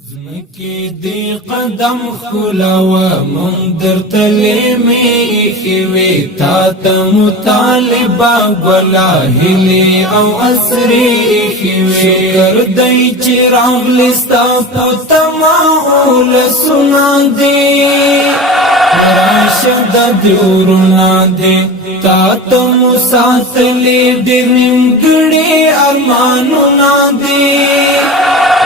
زمکی دی قدم خلاوه من در تلیمی خیوی تا تا مطالبه گلاهلی او اسری خیوی شکر دی چی راغلستا پتماؤل سنا دی راشد دیورنا دی تا تا مساتلی دی نمگڑی ارمانونا دی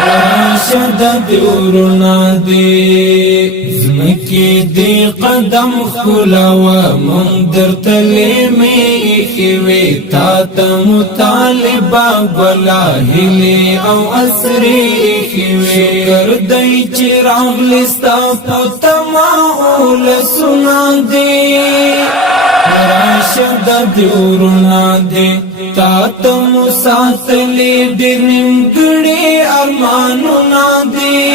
راشد دیورنا دی زمکی دی قدم خلاوه من در تلیمی خیوی تا تا مطالبه گلاهلی او اسری خیوی شکر دی چی راغلستا پتماؤل سنا دی راشد دیورنا دی تا تا مساتلی دی نمگڑی ارمانونا دی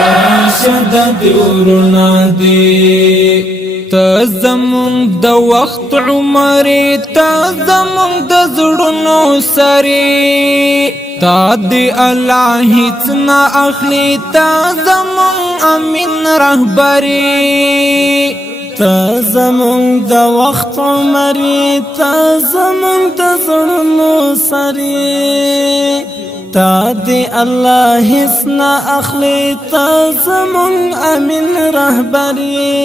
راشد دیورنا دی تا زمونږ د وخت عمر تا زمونږ د زړونو سری تا دی الله هیڅ نه اخلي تا زمونږ امین رهبری تا زمونږ د وخت عمر تا زمونږ د زړونو سری تا دی الله هیڅ نه اخلي تا زمونږ امین رهبری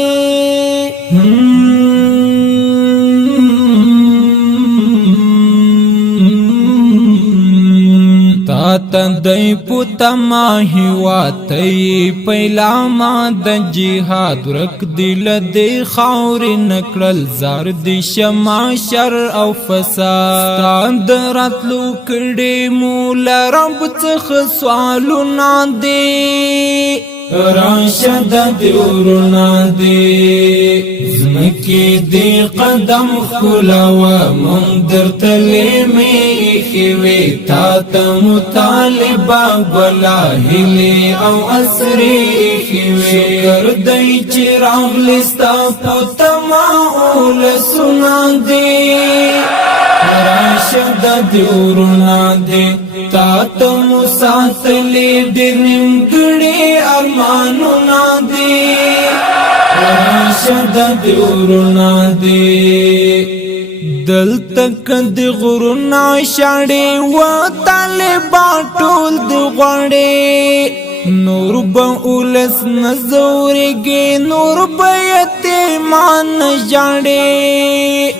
تا تندی پوتا ما هیواتی پیلا ما د جهاد ورک دل دی خاور نکړل زار دی شما شر او فساد ستاند راتلو کړي مولا رب څخه سوالونه دی راشد دیورنا دی زمکی دی قدم خلاوه من در تلیمی خیوی تا تا مطالبه گلاهلی او اسری خیوی شکر دی چی راغلستا پتماؤل سنا دی راشد دیورنا دی تا تا مساتلی دی نمگڑی ارمانونا دی راشد دیورنا دی دل تک دی غرونا شاڑی و طالبا ټول دی غوڑی نور با اولس نزورگی نور با یتیمان جاڑی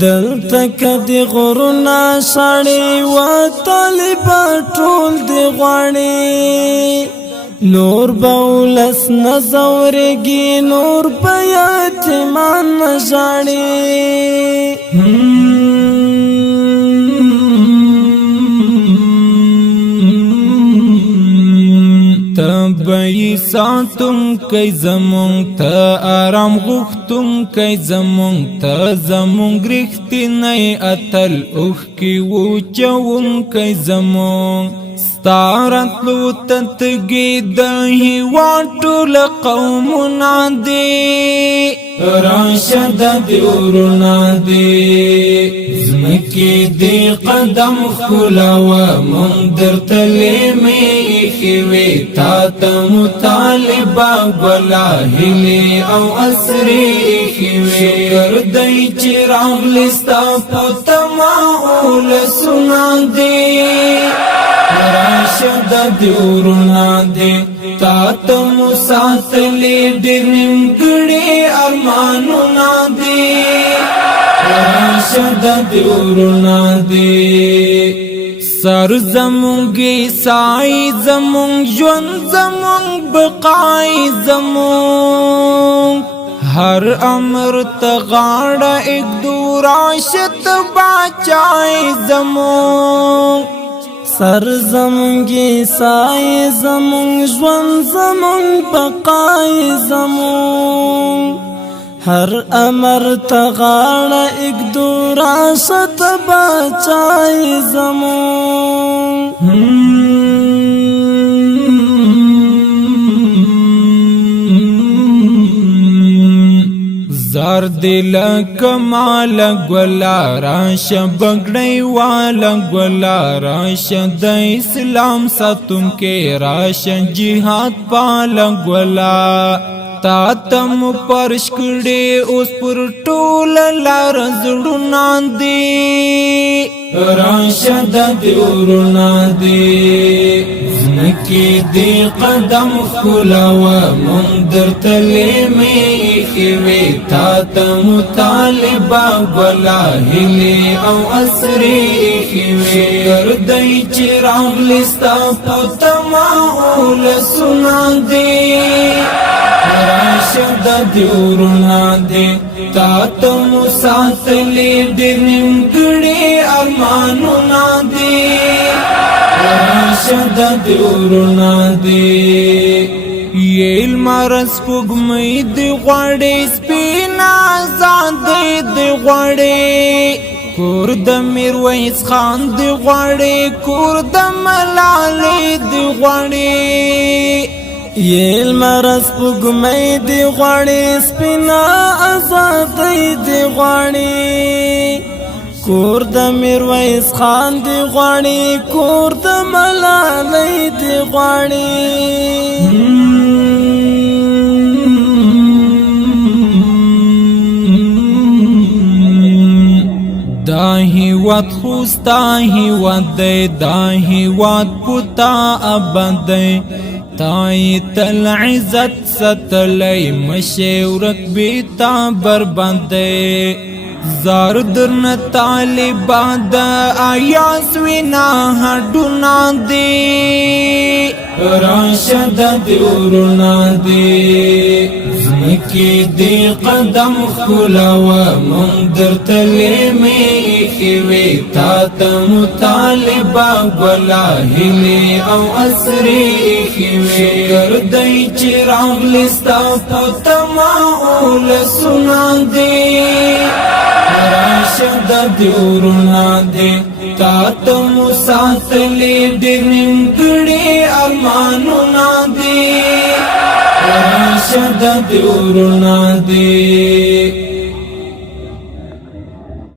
دل تک دی غرونا شاڑی و طالبا ټول دی غوڑی نور باولس نزورگی نور بیاتمان نجاڑی تبایی ساتم کئی زمونگ تا آرام غختم کئی زمونگ تا زمونگ رختی نئی اتل اخ کی وچون کئی زمونگ ستارتلو تتگی دهی واٹول قومنا دی راشد دیورنا دی زمکی دی قدم خلاوه من در تلیمی خیوی تا تا مطالبه گلاهلی او اسری خیوی شکر دی چی راغلستا پتماؤل سنا دی راشد دیورنا دی تا تا مساتلی دی نمگڑی ارمانونا دی راشد دیورنا دی سر زمونگی سائی زمونگ جون زمونگ بقائی زمونگ ہر امر تغاڑا ایک دوراشت باچائی زمونگ سر زمونگی سائی زمونگ جون زمونگ بقائی زمونگ ہر امر تغاڑا ایک دوراشت باچائی زمونگ سر دل کمال گلا راشه بگڑی والا گلا راشه د اسلام ساتون کې راشه جهاد پالا گلا تا تم پرش کړي اوس پر ټول لار زړونه دي راشه د دیورونه دي زنکی دی قدم خلاوه من در تلیمی خیوی تا تا مطالبه گلا هلی او اسری خیوی کردی چراغ لستا پتماؤل سنا دی راشد دیورنا دی تا تا مساتلی دی نمگڑی ارمانونا دی راشد دیورنا دی یل مرس پگمی دی غوڑی سپینا زادی دی غوڑی کور د میرویس خان دی غوڑی کور د ملالی دی غوڑی یل مرس پگمی دی غوڑی سپینا زادی دی غوڑی کور د میرویس خان دی غواړي کور د ملالۍ دی غواړي دا هیواد خوستا هیواد دی دا هیواد پتا ابد دی تای تل عزت ستلی مشورک بیتا بربند دی زار درن طالبا دا آیاس وینا ہڈونا دی راشد دیورنا دی زمکی دی قدم خلاوه من در تلیمی خیوی تا تا مطالبا گلا هلی او اسری خیوی کردی چراغ لستا پتماؤل سنا دی راشد دیورنا دی تا تا مساتلی دی نمگڑی ارمانونا دی راشد دیورنا دی